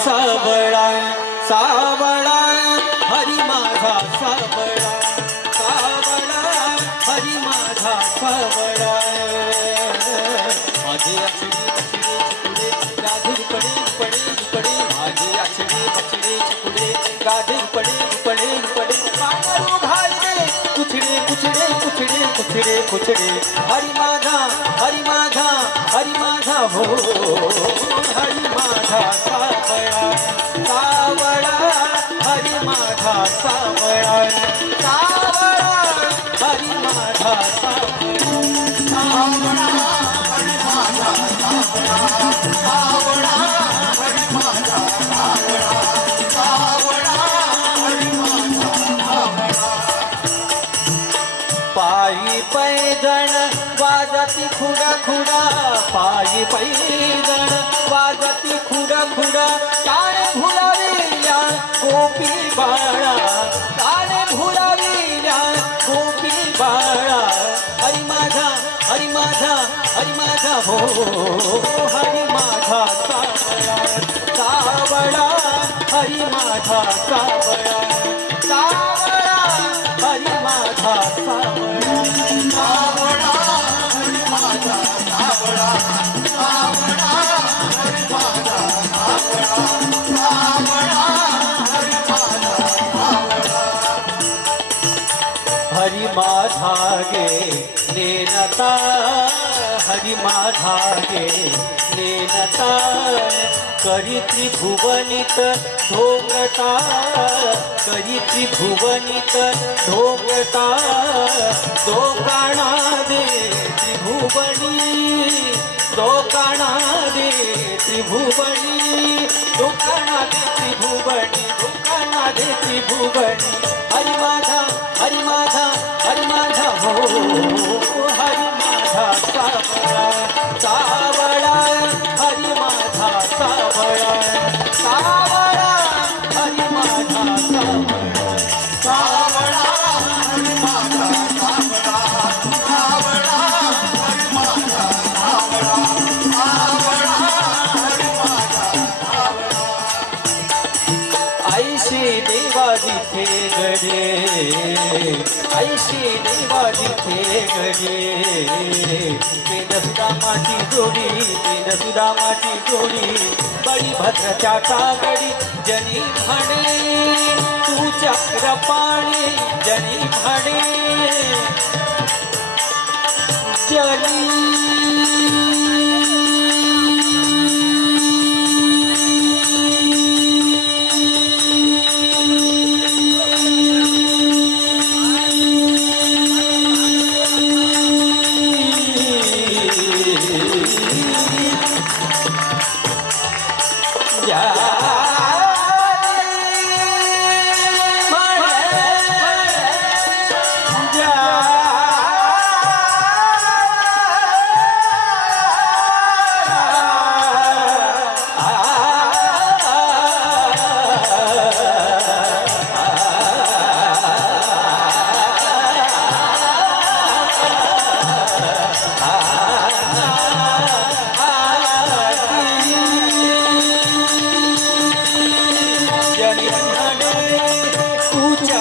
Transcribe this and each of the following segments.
सावळा सावळा हरी माझा सावळा सावळा हरी माझा सावळा माझे अक्षरी बछडे चिकुडे गाधे पडे पडे पडे माझे अक्षरी बछडे चिकुडे गाधे पडे पडे पडे पांगरू घालते कुछडे कुछडे कुछडे कुछडे कुछडे हरी माझा हो हरी माझा सावळा सावळा हरी माझा सावळा सावळा हरी माझा सावळा सावळा हरी माझा सावळा सावळा हरी माझा सावळा सावळा हरी माझा सावळा पायी पैदण वाजती खुडा खुडा पायी पैदण वाजती खुडा खुडा काने भुलाविल्या गोपी बाळा काने भुलाविल्या गोपी बाळा हरी माझा हो हरी माझा सावळा सावळा हरी माझा सावळा सावळा हरी माझा सावळा सावळा हरी माझा सावळा सावळा हरी माझा सावळा सावळा हरी माझा सावळा हरी माझा गे नेनता हरी माझा गे नेनता करी त्रिभुवनित ढोंगटा करी त्रिभुवनित ढोंगटा दोकाणा दे त्रिभुवनी दोकाणा दे त्रिभुवनी दोकाणा दे त्रिभुवनी दोकाणा दे त्रिभुवनी हरी माझा हो हरी माझा सावळा सावळा हरी माझा सावळा सावळा हरी माझा सावळा सावळा हरी माझा सावळा सावळा हरी माझा सावळा सावळा हरी माझा सावळा ऐशी देवा जिथे गडे ऐशी देवा जिथे गडे सुदामाची जोडी सुदामाची जोडी बळी भद्रच्या टागडी जनी म्हणे तू चक्रपाणी जनी म्हणे जनी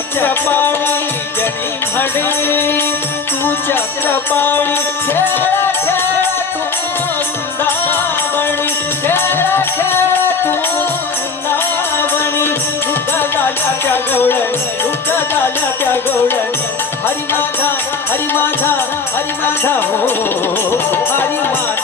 चक्रपाणी जनी म्हणे तू चक्रपाणी खेळ खेळ तू वृंदावणी खेळ खेळ तू वृंदावणी दुःख झाल्या त्या गवळणी दुःख झाल्या त्या गवळणी हरी माझा हो हरी माझा